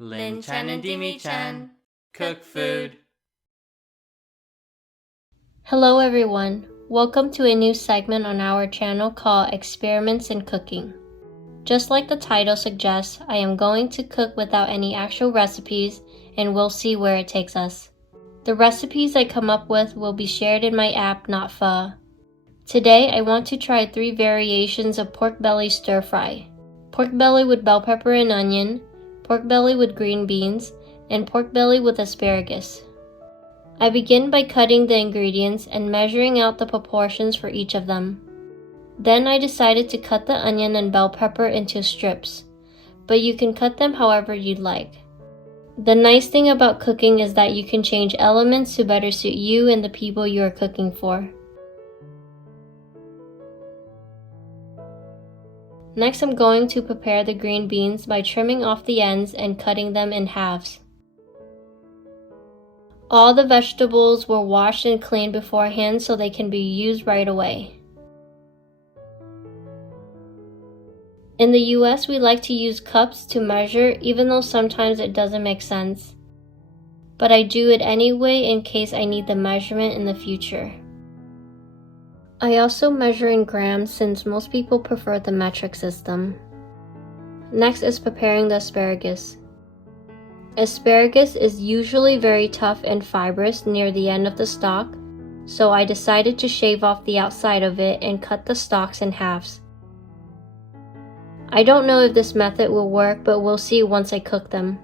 Linh-chan and Dimi-chan cook food. Hello everyone, welcome to a new segment on our channel called Experiments in Cooking. Just like the title suggests, I am going to cook without any actual recipes and we'll see where it takes us. The recipes I come up with will be shared in my app Not Phở. Today I want to try 3 variations of pork belly stir fry. Pork belly with bell pepper and onion, pork belly with green beans, and pork belly with asparagus. I begin by cutting the ingredients and measuring out the proportions for each of them. Then I decided to cut the onion and bell pepper into strips, but you can cut them however you'd like. The nice thing about cooking is that you can change elements to better suit you and the people you are cooking for. Next, I'm going to prepare the green beans by trimming off the ends and cutting them in halves. All the vegetables were washed and cleaned beforehand so they can be used right away. In the US, we like to use cups to measure, even though sometimes it doesn't make sense. But I do it anyway in case I need the measurement in the future. I also measure in grams since most people prefer the metric system. Next is preparing the asparagus. Asparagus is usually very tough and fibrous near the end of the stalk, so I decided to shave off the outside of it and cut the stalks in halves. I don't know if this method will work, but we'll see once I cook them.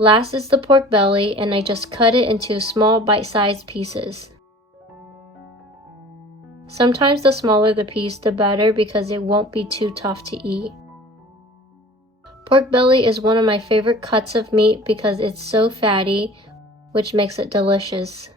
Last is the pork belly, and I just cut it into small bite-sized pieces. Sometimes the smaller the piece, the better because it won't be too tough to eat. Pork belly is one of my favorite cuts of meat because it's so fatty, which makes it delicious.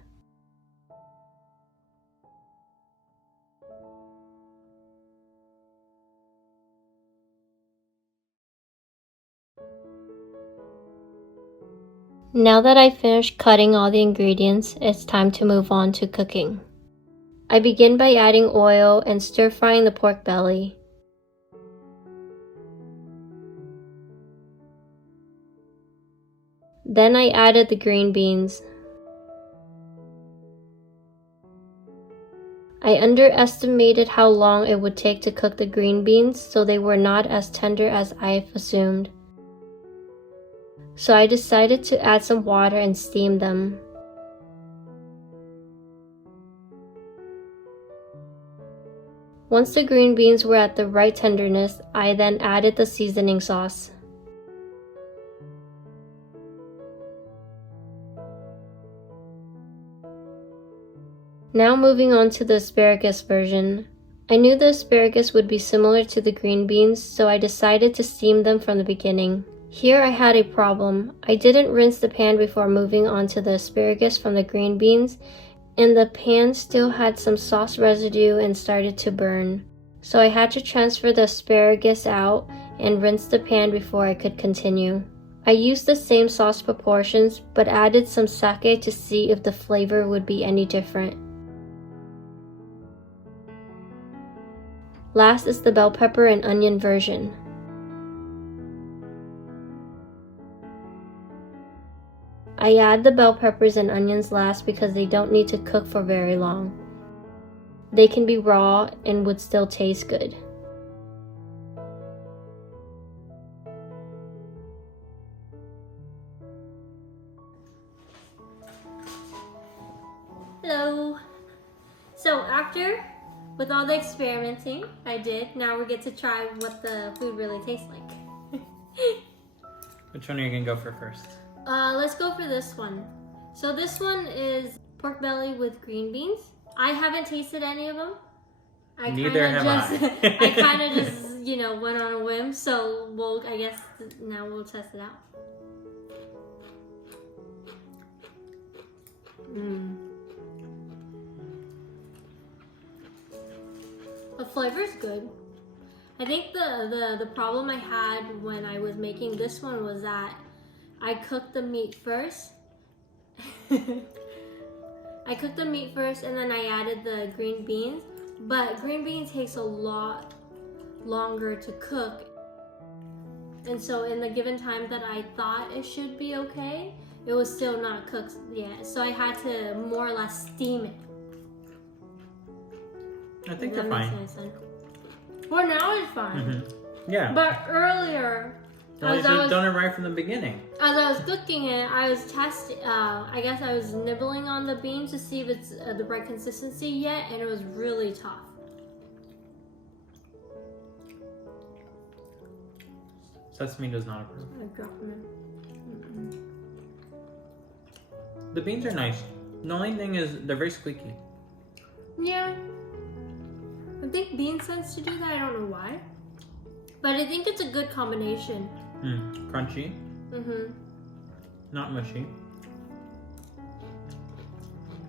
Now that I've finished cutting all the ingredients, it's time to move on to cooking. I begin by adding oil and stir-frying the pork belly. Then I added the green beans. I underestimated how long it would take to cook the green beans, so they were not as tender as I've assumed. So I decided to add some water and steam them. Once the green beans were at the right tenderness, I then added the seasoning sauce. Now moving on to the asparagus version. I knew the asparagus would be similar to the green beans, so I decided to steam them from the beginning. Here I had a problem. I didn't rinse the pan before moving on to the asparagus from the green beans, and the pan still had some sauce residue and started to burn. So I had to transfer the asparagus out and rinse the pan before I could continue. I used the same sauce proportions but added some sake to see if the flavor would be any different. Last is the bell pepper and onion version. I add the bell peppers and onions last because they don't need to cook for very long. They can be raw and would still taste good. Hello! So with all the experimenting I did, now we get to try what the food really tastes like. Which one are you gonna go for first? Let's go for this one. So this one is pork belly with green beans. I haven't tasted any of them. Neither have I. I kind of just, went on a whim. So I guess now we'll test it out. The flavor's good. I think the problem I had when I was making this one was that I cooked the meat first. I I cooked the meat first and then I added the green beans. But green beans takes a lot longer to cook. And so in the given time that I thought it should be okay, it was still not cooked yet. So I had to more or less steam it. I think they're fine. Well, now it's fine. Mm-hmm. Yeah. But earlier, you should have done it right from the beginning. As I was cooking it, I was testing. I guess I was nibbling on the beans to see if it's the right consistency yet, and it was really tough. Sesame does not approve. I dropped them. The beans are nice. The only thing is they're very squeaky. Yeah. I think beans tends to do that. I don't know why. But I think it's a good combination. Crunchy. Mm-hmm. Not mushy.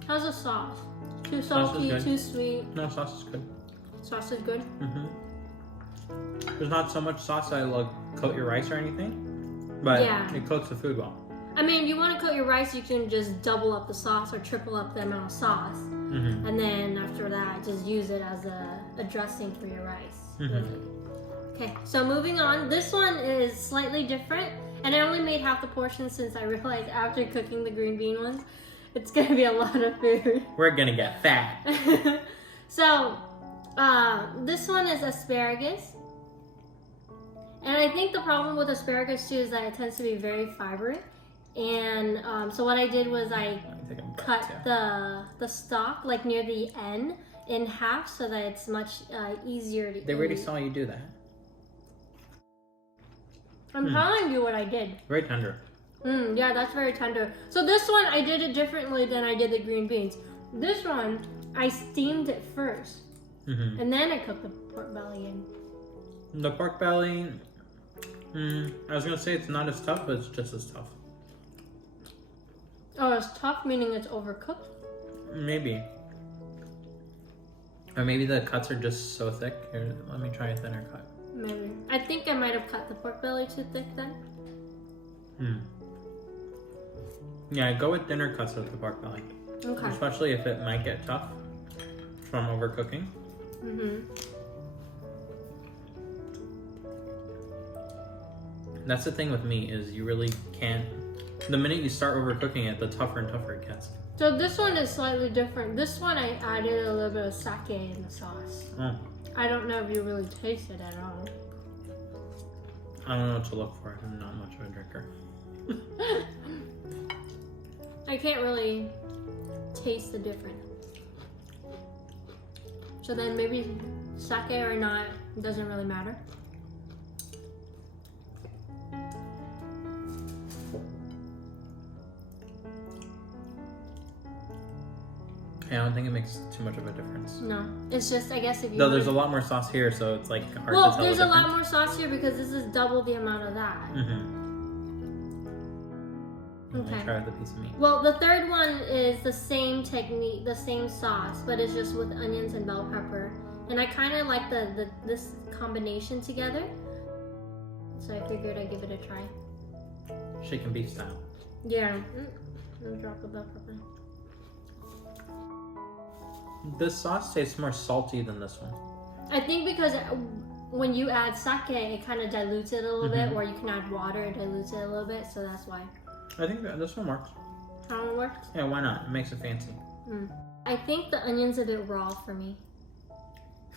How's the sauce? Too salty, too sweet? No, sauce is good. Sauce is good? Mm-hmm. There's not so much sauce that will coat your rice or anything, but it coats the food well. I mean, if you want to coat your rice, you can just double up the sauce or triple up the amount of sauce. Mm-hmm. And then after that, just use it as a dressing for your rice. Mm-hmm. Okay, so moving on. This one is slightly different. And I only made half the portion since I realized after cooking the green bean ones, it's going to be a lot of food. We're going to get fat. So, this one is asparagus. And I think the problem with asparagus too is that it tends to be very fibrous. And so what I did was I cut the stalk like near the end in half so that it's much easier to eat. They already saw you do that. I'm telling you what I did. Very tender. Yeah, that's very tender. So this one I did it differently than I did the green beans. This one I steamed it first, and then I cooked the pork belly in. The pork belly, I was gonna say it's not as tough, but it's just as tough. Oh, it's tough, meaning it's overcooked? Maybe. Or maybe the cuts are just so thick. Here, let me try a thinner cut. Maybe. I think I might have cut the pork belly too thick then. Yeah, go with thinner cuts with the pork belly. Okay. Especially if it might get tough from overcooking. That's the thing with meat is you really can't. The minute you start overcooking it, the tougher and tougher it gets. So this one is slightly different. This one I added a little bit of sake in the sauce. Oh. I don't know if you really taste it at all. I don't know what to look for. I'm not much of a drinker. I can't really taste the difference. So then maybe sake or not, it doesn't really matter. I don't think it makes too much of a difference. No, it's just, I guess if you... Though there's a lot more sauce here, so it's like hard to tell. Well, there's a lot more sauce here because this is double the amount of that. Okay. Try with a piece of meat. Well, the third one is the same technique, the same sauce, but it's just with onions and bell pepper. And I kind of like this combination together. So I figured I'd give it a try. Chicken beef style. Yeah. Let me drop the bell pepper. This sauce tastes more salty than this one. I think because when you add sake, it kind of dilutes it a little bit, or you can add water, it dilutes it a little bit, so that's why. I think this one works. That one works? Yeah, why not? It makes it fancy. I think the onion's a bit raw for me.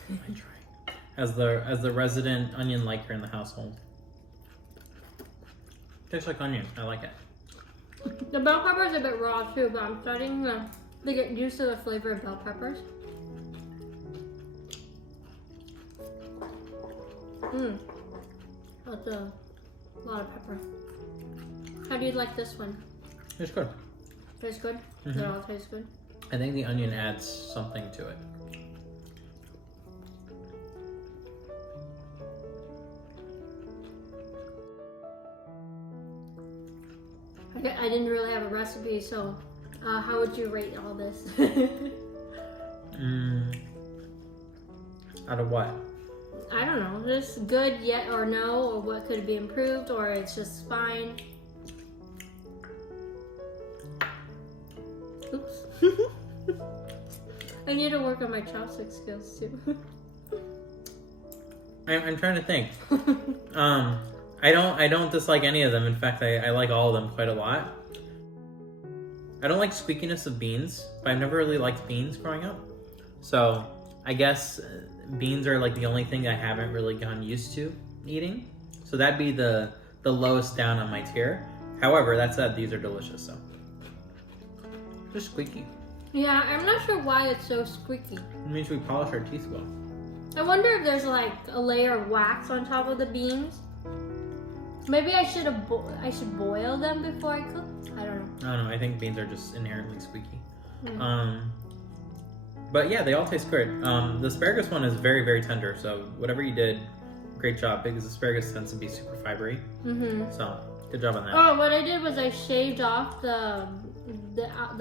I try. As the resident onion liker in the household. Tastes like onion. I like it. The bell pepper is a bit raw too, but I'm starting to get used to the flavor of bell peppers. That's a lot of pepper. How do you like this one? It's good. Tastes good? Does it all taste good? I think the onion adds something to it. I didn't really have a recipe, so how would you rate all this? Out of what? I don't know. Just good yet or no, or what could be improved, or it's just fine. Oops. I need to work on my chopstick skills too. I'm trying to think. I don't dislike any of them. In fact, I like all of them quite a lot. I don't like squeakiness of beans, but I've never really liked beans growing up. So I guess beans are like the only thing I haven't really gotten used to eating. So that'd be the lowest down on my tier. However, that said, these are delicious. So they're squeaky. Yeah, I'm not sure why it's so squeaky. It means we polish our teeth well. I wonder if there's like a layer of wax on top of the beans. Maybe I should boil them before I cook. I don't know. I don't know. I think beans are just inherently squeaky. Mm. But yeah, they all taste great. The asparagus one is very, very tender. So whatever you did, great job. Because asparagus tends to be super fibery. Mm-hmm. So good job on that. Oh, what I did was I shaved off the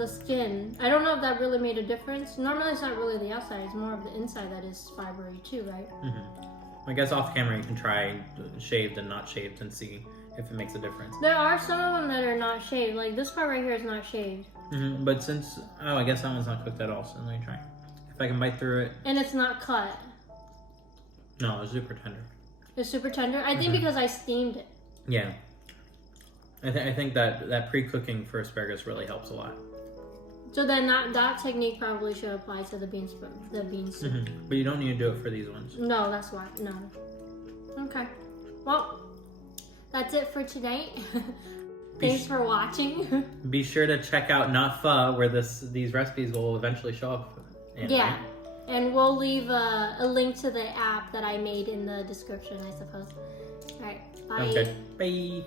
skin. I don't know if that really made a difference. Normally it's not really the outside, it's more of the inside that is fibery too, right? Mm-hmm. I guess off camera you can try shaved and not shaved and see if it makes a difference. There are some of them that are not shaved. Like this part right here is not shaved. Mm-hmm. But I guess that one's not cooked at all, so let me try. If I can bite through it. And it's not cut. No, it's super tender. It's super tender? I think because I steamed it. Yeah. I think that pre-cooking for asparagus really helps a lot. So then that technique probably should apply to the beans. Mm-hmm. But you don't need to do it for these ones. No, that's why. No. Okay. Well, that's it for tonight. Thanks for watching. Be sure to check out Not Phở, where these recipes will eventually show up. Yeah. And we'll leave a link to the app that I made in the description, I suppose. All right. Bye. Okay. Bye.